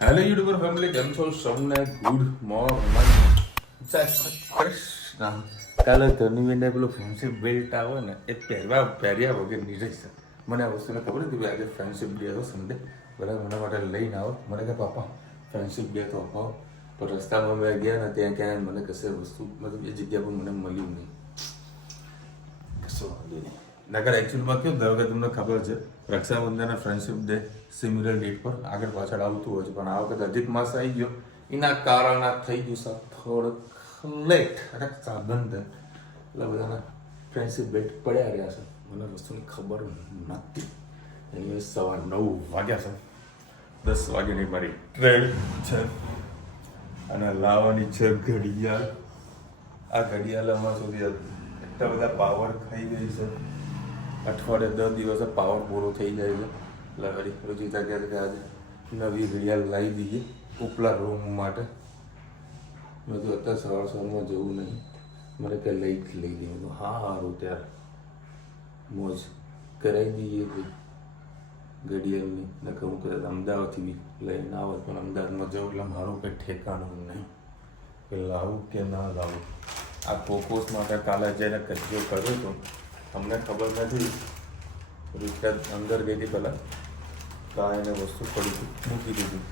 Hello YouTuber family, કેમ છો? સૌને ગુડ મોર્નિંગ. જય શ્રી કૃષ્ણ. કાલે ધનવીને પેલું ફ્રેન્ડશિપ બેલ્ટ આવે ને એ પહેર્યા વગર નહીં રહી શકે. મને આ વસ્તુને ખબર હતી કે આજે ફ્રેન્ડશિપ ડે હતો સન્ડે, બરાબર. મને માટે લઈને આવો. મને કે પાપા ફ્રેન્ડશિપ ડે તો અપાવો. પણ રસ્તામાં મેં ગયા ને ત્યાં ક્યાંય મને કશે વસ્તુ મતલબ એ જગ્યા પર મને મળ્યું નહીં. કશું વાંધો નહીં. નગર એકચ્યુઅલમાં કેવું ધારો કે તમને ખબર છે Rakshabandhan friendship day similar date પર આગળ પાછળ આવતું હોય છે, પણ આ વખતે અધિક માસ આવી ગયો એના કારણે થઈ ગયું સર થોડુંક લેટ રક્ષાબંધન, એટલે બધાના ફ્રેન્ડશિપ ડેટ પડ્યા રહ્યા છે. મને વસ્તુની ખબર નથી. એની સવાર 9 વાગ્યા છે, 10 વાગ્યાની મારી ટ્રેન છે અને લાવવાની છે ઘડિયાળ. આ ઘડિયાળ અમારા સુધી એટલા બધા પાવર ખાઈ ગઈ છે. અઠવાડિયે 10 દિવસે પાવર પૂરો થઈ જાય છે. એટલે વળી રોજીતા કહે છે કે આજે નવી ઘડિયાળ લાવી દઈએ ઉપલા રૂમ માટે. મેં તો અત્યારે સવારમાં જવું નહીં, મને કે લઈ દઈએ. હા સારું ત્યારે મોજ કરાવી દઈએ ભાઈ ઘડિયાળની. ને કહું કદાચ અમદાવાદથી બી લઈને આવત, પણ અમદાવાદમાં જવું એટલે મારું કંઈ ઠેકાણું નહીં કે લાવું કે ના લાવું. આ કોકોસ માટે કાલે જઈને કચરો કર્યો હતો, તમને ખબર નથી. રીતા અંદર ગઈ હતી પહેલાં, કાં એને વસ્તુ પડી હતી મૂકી દીધી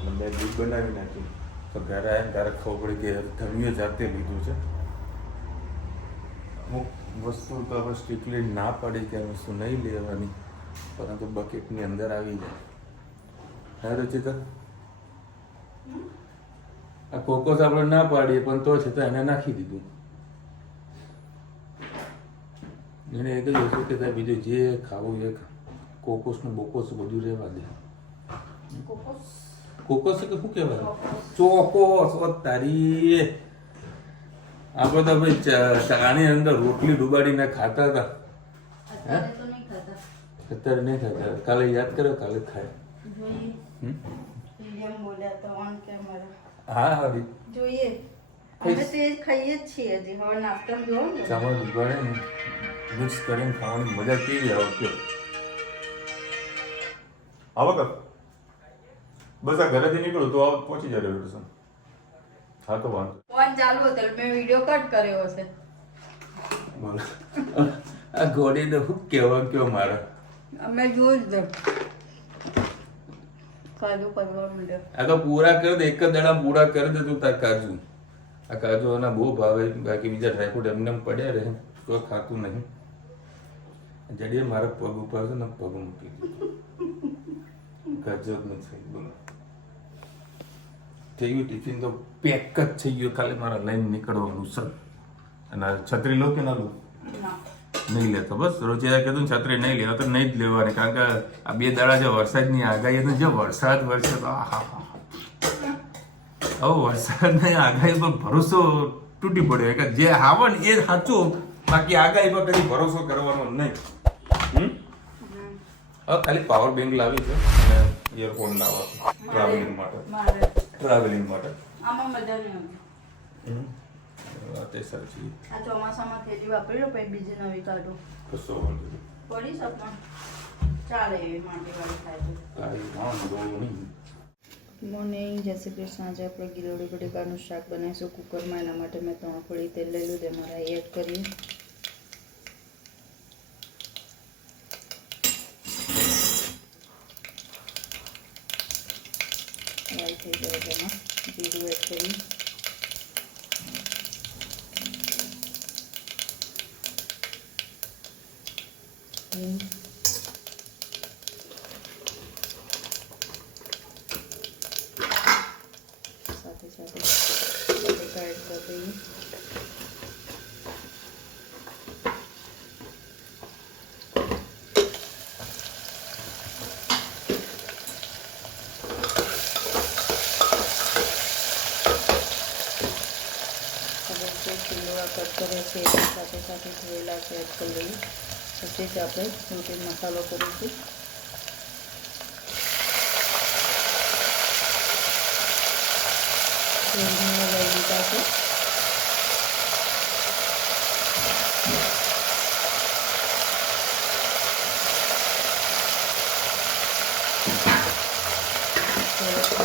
અને મેં દૂધ બનાવી નાખ્યું. તો ઘરે આવીને ત્યારે ખબર પડી કે ધમીએ જાતે લીધું છે. અમુક વસ્તુ તો હવે સ્ટ્રિક્ટલી ના પડી કે આ વસ્તુ નહીં લેવાની, પરંતુ બકેટની અંદર આવી જાય. હા રચિતા, આ કોકોસ આપણે ના પાડીએ પણ તો છતાં એને નાખી દીધું. એને એક જ વસ્તુ કે થાય બીજું જે ખાવું એ કોકોસનું બોકોસ બધું રહેવા દે. કોકોસ કે શું કહેવાય? ચોકોસ. તારી આપણે તો ભાઈ ચાની અંદર રોટલી ડુબાડીને ખાતા હતા. અત્યારે નહીં ખાતા. કાલે યાદ કરો, કાલે ખાય. હા હા જોઈએ અમે તો એ ખાઈએ જ છીએ હજી. હવે નાસ્તા જો ચાવલ ડુબાડે ને મિક્સ કરીને ખાવાની મજા કેવી આવે કયો? આવો કર. બસ આ ઘરેથી નીકળું તો પહોંચી જાય રેડિયો. હા તો વાંધો. ફોન ચાલુ હતો એટલે મેં વિડિયો કટ કર્યો હશે. બોલો આ ઘોડીને શું કહેવા કયો મારે? અમે જોઈ જ કાજુ કરવા માંડ્યો. આ તો પૂરા કરી દે, એક જ દાડા પૂરા કરી દે તું તાર કાજુ. આ કાજુ એના બહુ ભાવે, બાકી બીજા ડ્રાયફ્રૂટ એમને એમ પડ્યા રહે તો ખાતું નહીં. જડીએ મારા પગ ઉપર છે ને પગ મૂકી દીધું. ગજબ નહીં થઈ. બોલો થઈ ગયું ટિફિન તો પેક જ થઈ ગયું, ખાલી મારા લઈને નીકળવાનું છે. અને છત્રી લો કે ના લો? નહીં લેતો. બસ રોજે કીધું છત્રી નહીં લેવા તો નહીં જ લેવાની, કારણ કે આ 2 દાડા જો વરસાદની આગાહી હતી, જો વરસાદ વરસે તો હવે વરસાદની આગાહી પર ભરોસો તૂટી પડ્યો કે જે આવે ને એ સાચું, બાકી આગાહી પર કદી ભરોસો કરવાનો નહીં. હવે ખાલી પાવર બેંક લાવી છે અને ઇયરફોન લાવવા ટ્રાવેલિંગ માટે. આમાં મજા નહીં આવતી. વાત એ સાચી. આ ચોમાસામાં થેલી વાપરી લો, પછી બીજી નવી કાઢો. કશો વાંધો નહીં. પડી શકમાં ચાલે એવી માટીવાળી થાય તો. કાંઈ વાંધો નહીં. મોર્નિંગ, જય શ્રી કૃષ્ણ. આજે આપણે ગિલોડી બટેકાનું શાક બનાવીશું કુકરમાં. એના માટે મેં 3 ફોડી તેલ લઈ લીધું, એમાં એડ કરીએ. ફ્રાય થઈ જાય તેમાં જીરું એડ કરી. સાથે સાથે બટેકા એડ કરી દઈએ. કિલોડા કટ કરે છે સાથે સાથે ધોયેલા છે એડ કરી દઈએ. પછી જ આપણે રોટી મસાલો કરીશું. લઈ લીધા છે. આ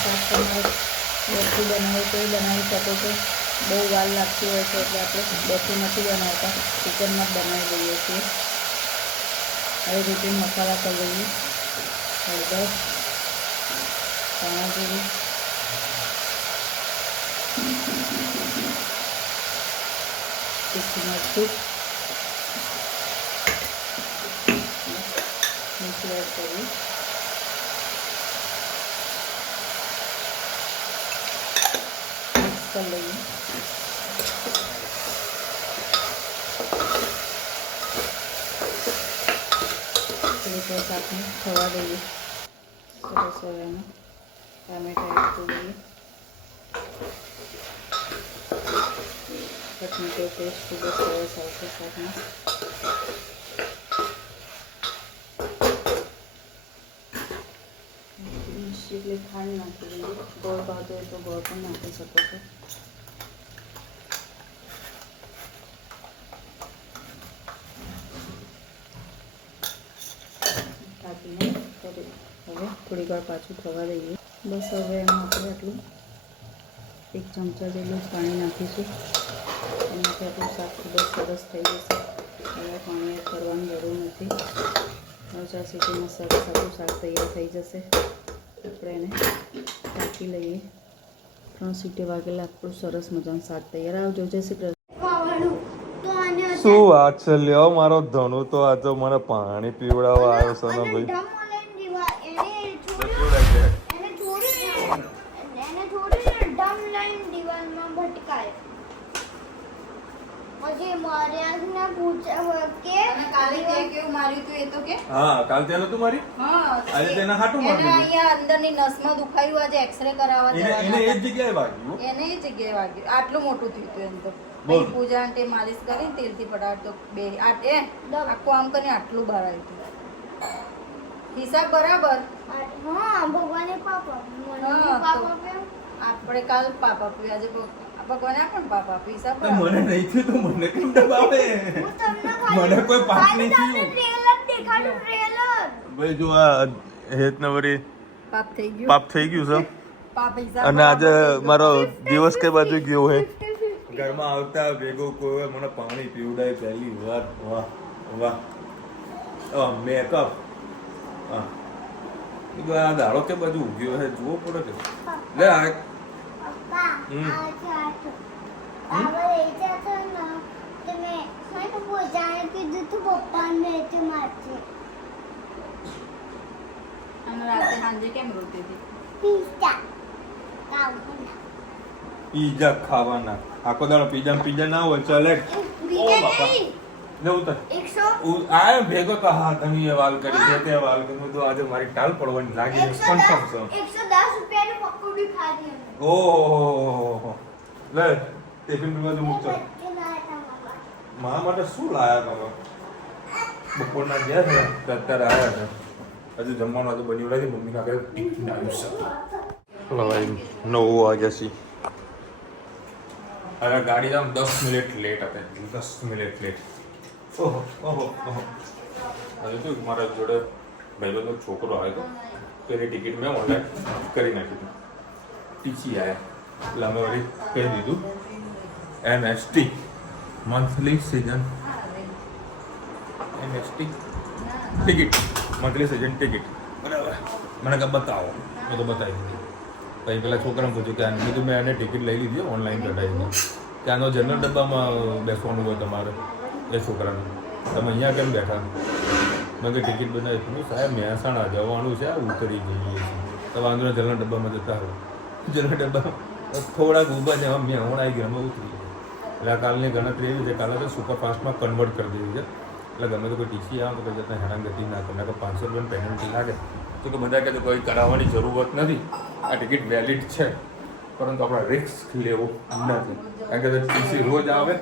શાક તમારે બેઠું બનાવો તો બનાવી શકો છો. બહુ વાર લાગતી હોય છે એટલે આપણે બેઠું નથી બનાવતા, કુકરમાં જ બનાવી દઈએ છીએ. આવી રીતે મસાલા કરી લઈએ. હળદર, ધાણા જીરું, તીખું મરચું, મીઠું એડ કરીએ. મિક્સ કરી લઈએ. થોડીક વાર શાકને થવા દઈએ. સરસ હવે એમાં ટામેટાં એડ કરી દઈએ. ચટણી ટેસ્ટ ખૂબ જ સરસ આવશે શાકમાં. એટલે ખાંડ નાખી દઈએ. ગોળ ભાવતો હોય તો ગોળ પણ નાખી શકો છો. ઢાંકીને હવે થોડીક વાર પાછું થવા દઈએ. બસ હવે એમાં આપણે આટલું 1 ચમચા જેટલું પાણી નાખીશું. એનાથી આપણું શાક ખૂબ જ સરસ થઈ જશે. હવે પાણી એડ કરવાની જરૂર નથી. 4 સીટીમાં સરસ આપણું શાક તૈયાર થઈ જશે. આપણે એને ઢાંકી લઈએ. 3 સીટી વાગેલા આપણું સરસ મજાનું શાક તૈયાર. આવજો. જય શ્રી કૃષ્ણ. શું વાત છે? લ્યો મારો ધનુ તો આ તો મને પાણી પીવડાવવા આવ્યો છે ને ભાઈ. હા, કાલ ત્યાં નતું મારી. આજે તેના હાટું મારી. અહીંયા અંદરની નસમાં દુખાયું. આજે એક્સરે કરાવવા જવાનું. એને એ જ જગ્યાએ વાગ્યું. એને એ જગ્યાએ વાગ્યું. આટલું મોટું થયું હતું એમ તો. બોલ. પૂજા આંટી માલિશ કરીને તેલથી પડાવ તો બે આખું આમ કરીને આટલું બહાર આવ્યું હતું. હિસાબ બરાબર. ભગવાને પાપા આપણે કાલ પાપ આપ્યું. આજે ભગવાને આપણને પાપ આપ્યું. હિસાબ તો મને નહીં થયું તો મને કેમ દબાવે? મને કોઈ પાપ નહીં થયું. ભાઈ જો આ હેતને વળી પાપ થઈ ગયું. પાપ થઈ ગયું છે. પાપ હિસાબ અને આજે મારો દિવસ કઈ બાજુ ગયો હે. ઘરમાં આવતા ભેગો કોઈ મને પાણી પીવડાય પહેલી વાર. વાહ વાહ. મેકઅપ. હા, આ દાડો કે બાજુ ઉગ્યો હે જુઓ પડે કે. લે આ અને રાતે સાંજે કેમ રોતી હતી? પીઝા ખાવાના. આખો દાડો પીઝા ના હોય ચાલે. ઓ બાપા ને ઉતર. આ ભેગો તો હા તમે એ વાલ કરી છે તે વાલ કરી તો આજે મારી ટાલ પડવાની લાગી છે. કન્ફર્મ છે. 110 રૂપિયાનું પકોડી ખાધી અમે. ઓહો લે ટિફિન પીવા તો મૂકતો. મારા માટે શું લાયા તમે? બપોરના ગયા છે તો અત્યારે આવ્યા છે. હજુ જમવાનું હજુ બન્યું નથી. મમ્મી ના ઘરે ટિફિન આવ્યું છે. ચલો ભાઈ 9 વાગ્યા છે. હવે ગાડી આમ 10 મિનિટ લેટ હતી. 10 મિનિટ લેટ. ઓહો ઓહો ઓહો. હજુ તો મારા જોડે ભાઈબંધનો છોકરો આવ્યો હતો તો એની ટિકિટ મેં ઓનલાઈન કરી નાખી હતી. ટીસી આવ્યા એટલે અમે વળી કહી દીધું MST monthly season MST ticket monthly season ticket બરાબર. મને કહે બતાવો. મેં તો બતાવી દીધી. પછી પેલા છોકરાને પૂછ્યું કે આની કીધું મેં એને ટિકિટ લઈ લીધી ઓનલાઈન કઢાવી દીધી. ત્યાંનો જનરલ ડબ્બામાં બેસવાનું હોય તમારે એ છોકરાને. તમે અહીંયા કેમ બેઠા? મેં કે ટિકિટ બનાવી દીધું. સાહેબ મહેસાણા જવાનું છે ઉતરી જઈએ તો વાંધો ને જનરલ ડબ્બામાં જતા રહો. જનરલ ડબ્બા થોડાક ઊભા છે અમે આવી ગયા અમે ઉતરી ગયા. એટલે કાલની ગણતરી એવી છે કાલે તો સુપરફાસ્ટમાં કન્વર્ટ કરી દીધી છે. એટલે ગમે તો કોઈ ટીસી આવે તો જતાં હેરાનગતિ ના કરે. કે 500 રૂપિયાની પેનલ્ટી લાગે તો કે બધા કહે કોઈ કરાવવાની જરૂરત નથી. આ ટિકિટ વેલિડ છે પરંતુ આપણે રિસ્ક લેવું નથી. કારણ કે ટીસી રોજ આવે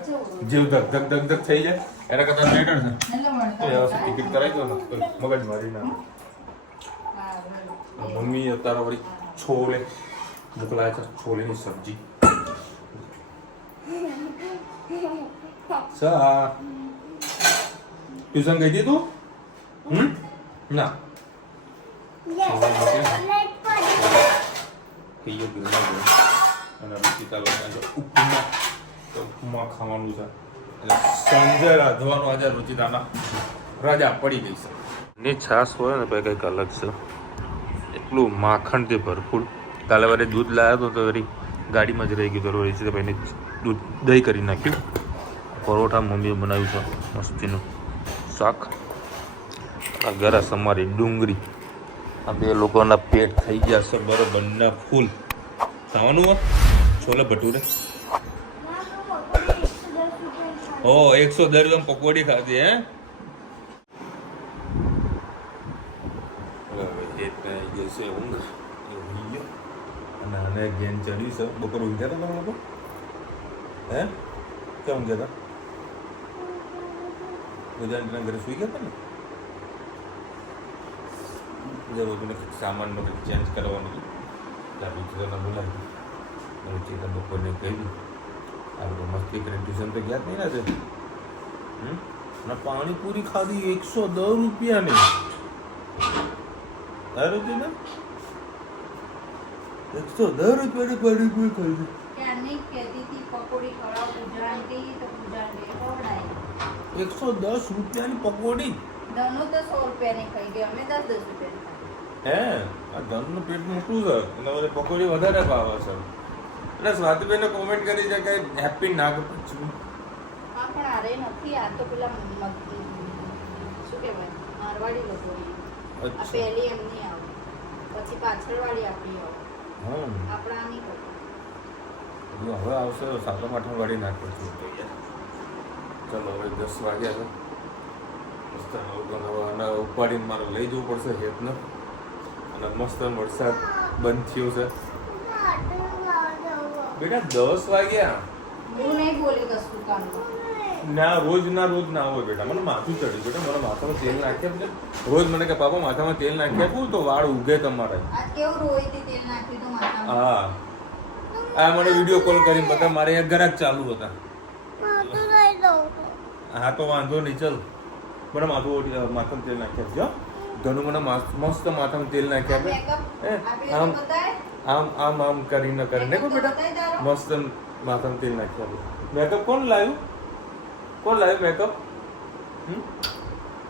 જીવ ધક ધક ધક ધક થઈ જાય એના કરતાં બેટર છે તો વ્યવસ્થિત ટિકિટ કરાવી દો ને મગજ મારી ના. મમ્મી અત્યારે વળી છોલે મોકલાય છે. છોલેની સબ્જી સા ટ્યુશન ગઈ હતી તું? ના કહીએ પીવા ગયો અને રુચિતા લોકો આજે ઉપમા ખાવાનું છે એટલે સાંજે રાંધવાનું આજે રુચિતાના રજા પડી ગઈ છે ની છાશ હોય ને ભાઈ કંઈક અલગ છે એટલું માખણથી ભરપૂર કાલે વારે દૂધ લાવ્યો હતો તો વળી ગાડીમાં જ રહી ગયું તો રુચિતાભાઈને દૂધ દહીં કરી નાખ્યું પરોઠા મમ્મીએ બનાવ્યું છે મસ્તીનું શાક આ ગરસ અમારી ડુંગળી આ બે લોકોના પેટ થઈ ગયા છે બરોબરના ફૂલ ખાવાનું હોય છોલે ભટુરે ઓ 110 રૂપિયા પકોડી ખાધી હે જશે ઊંઘ અને આને ગેન ચડ્યું છે બપોર ઊંઘ્યા હતા તમે લોકો હે ક્યાં ઊંઘ્યા હતા ગુજરાતના ઘરે સુઈ ગયા હતા ને જરૂર સામાનનો કંઈક ચેન્જ કરવાનું હતું રુચિતાને બોલાવી રુચિતા બપોરને કહી આપણે મસ્તી કરીને ટ્યુશન તો ગયા જ નહીં ને ના પાણીપુરી ખાધી 110 રૂપિયાની રુચિતા 110 રૂપિયાની પાણીપુરી ખાધી ક્યારની કહેતી હતી પકોડી ખવડાવ ગુજરાતી તો ગુજરાતી ખવડાય 110 રૂપિયાની પકોડી ધનુ તો 100 રૂપિયાની ખાઈ ગઈ અમે 10 રૂપિયાની હે આ ધનનું પેટ મોટું છે એના વડે પકોડી વધારે ભાવે છે એટલે સ્વાતિબેને કોમેન્ટ કરી છે કે હેપી નાગપંચમી હા પણ આરે નથી આ તો પેલા શું કહેવાય મારવાડી લોકો આ પહેલી એમની આવે પછી પાછળવાળી આપણી આવે આપણા નહીં કરતા હવે આવશે સાતમ આઠમ વાળી નાગપંચમી તો યાર ચલો હવે 10 વાગ્યા છે મસ્ત ઉપાડીને મારે લઈ જવું પડશે હેતને અને મસ્ત વરસાદ બંધ થયો છે બેટા 10 વાગ્યા હું નહીં બોલી કશું કામ ના રોજ ના હોય બેટા મને માથું ચડ્યું બેટા મને માથામાં તેલ નાખી આપજે રોજ મને કે પાપા માથામાં તેલ નાખી આપું તો વાળ ઉગે તમારે આજ કેવું રોઈથી તેલ નાખ્યું તો માથામાં હા આ મને વિડીયો કોલ કરીને બતા મારે એક ગ્રાહક ચાલુ હતા હા તો વાંધો નહીં ચલ મને માથામાં તેલ નાખી આપજો ઘણું મને મસ્ત માથામાં તેલ નાખી આપે આમ આમ આમ કરીને કો બેટા મસ્ત માથામાં તેલ નાખી આપે મેકઅપ કોણ લાવ્યું મેકઅપ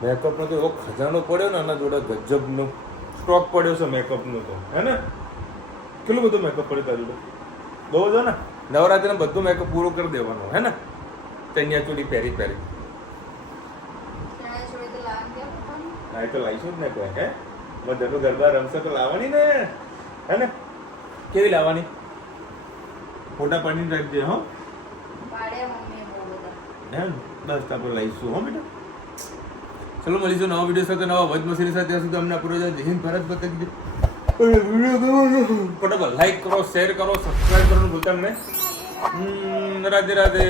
મેકઅપનો તો એવો ખજાનો પડ્યો ને આના જોડે ગજબનો સ્ટોક પડ્યો છે મેકઅપનો તો હે ને કેટલું બધું મેકઅપ પડ્યું તારી જોડે બહુ બધો ને નવરાત્રિને બધું મેકઅપ પૂરો કરી દેવાનો હે ને ચણિયા ચોળી પહેરી હા એ તો લાવીશું જ ને કોઈ હે બધું ગરબા રમશે તો લાવવાની ને હે ને કેવી લાવવાની ફોટા પાડીને રાખજે હો એમ બસ આપણે લઈશું હો બેટા ચલો મળીશું નવા વિડીયો સાથે નવા વજ મસીની સાથે ત્યાં સુધી અમને પૂરો જય હિન્દ ભારત બતાવી દીધું ફટાફટ લાઈક કરો શેર કરો સબસ્ક્રાઈબ કરવાનું ભૂલતા નહીં રાધે રાધે